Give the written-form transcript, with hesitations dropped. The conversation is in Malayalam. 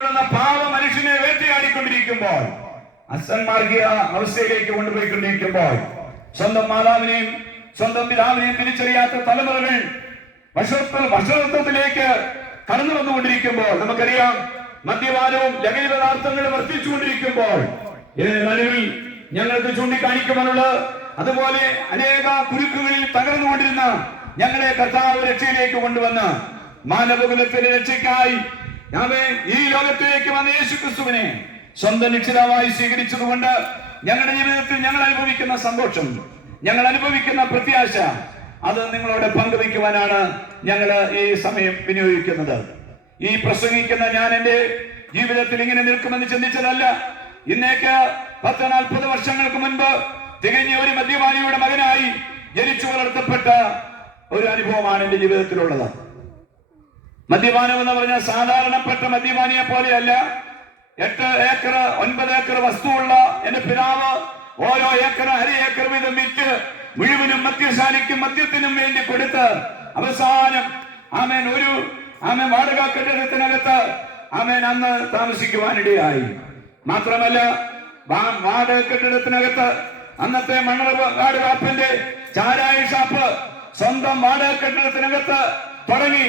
പാവ മനുഷ്യനെ വേട്ടയാടിക്കൊണ്ടിരിക്കുമ്പോൾ, അസന്മാർഗീയ അവസ്ഥയിലേക്ക് കൊണ്ടുപോയിക്കൊണ്ടിരിക്കുമ്പോൾ, സ്വന്തം മാതാവിനെയും സ്വന്തം പിതാവിനെയും തിരിച്ചറിയാത്ത തലമുറകൾ ഭക്ഷണത്വത്തിലേക്ക് കടന്നു വന്നുകൊണ്ടിരിക്കുമ്പോൾ, നമുക്കറിയാം മദ്യപാനവും ലഹരി പദാർത്ഥങ്ങളും വർദ്ധിച്ചുകൊണ്ടിരിക്കുമ്പോൾ, ഇതിന് നടുവിൽ ഞങ്ങൾക്ക് ചൂണ്ടിക്കാണിക്കുവാനുള്ളത് അതുപോലെ അനേക കുരുക്കുകളിൽ തകർന്നുകൊണ്ടിരുന്ന ഞങ്ങളെ കർത്താവ് രക്ഷയിലേക്ക് കൊണ്ടുവന്ന് മാനവകുലത്തിന്റെ രക്ഷയ്ക്കായി ഈ ലോകത്തിലേക്ക് വന്ന യേശുക്രിസ്തുവിനെ സ്വന്തം രക്ഷിതാവായി സ്വീകരിച്ചതുകൊണ്ട് ഞങ്ങളുടെ ജീവിതത്തിൽ ഞങ്ങൾ അനുഭവിക്കുന്ന സന്തോഷം, ഞങ്ങൾ അനുഭവിക്കുന്ന പ്രത്യാശ, അത് നിങ്ങളോട് പങ്കുവയ്ക്കുവാനാണ് ഞങ്ങൾ ഈ സമയം വിനിയോഗിക്കുന്നത്. ഈ പ്രസംഗിക്കുന്ന ഞാൻ എന്റെ ജീവിതത്തിൽ ഇങ്ങനെ നിൽക്കുമെന്ന് ചിന്തിച്ചതല്ല. ഇന്നേക്ക് 40 വർഷങ്ങൾക്ക് മുൻപ് തികഞ്ഞ ഒരു മദ്യപാനിയുടെ മകനായി ജനിച്ചു വളർത്തപ്പെട്ട ഒരു അനുഭവമാണ് എന്റെ ജീവിതത്തിലുള്ളത്. മദ്യപാനം എന്ന് പറഞ്ഞാൽ സാധാരണപ്പെട്ട മദ്യപാനിയെ പോലെയല്ല. 8 ഏക്കർ 9 ഏക്കർ വസ്തുവുള്ള എന്റെ പിതാവ് ഓരോ ഏക്കർ അര ഏക്കർ വീതം വിറ്റ് മുഴുവനും മദ്യശാലയ്ക്കും മദ്യത്തിനും വേണ്ടി കൊടുത്ത് അവസാനം ഒരു വാടക കെട്ടിടത്തിനകത്ത് അന്ന് താമസിക്കുവാനിടയായി. മാത്രമല്ല വാടക കെട്ടിടത്തിനകത്ത് അന്നത്തെ മണ്ണാട് വാപ്പന്റെ ചാരായ ഷാപ്പ് സ്വന്തം വാടക കെട്ടിടത്തിനകത്ത് തുടങ്ങി.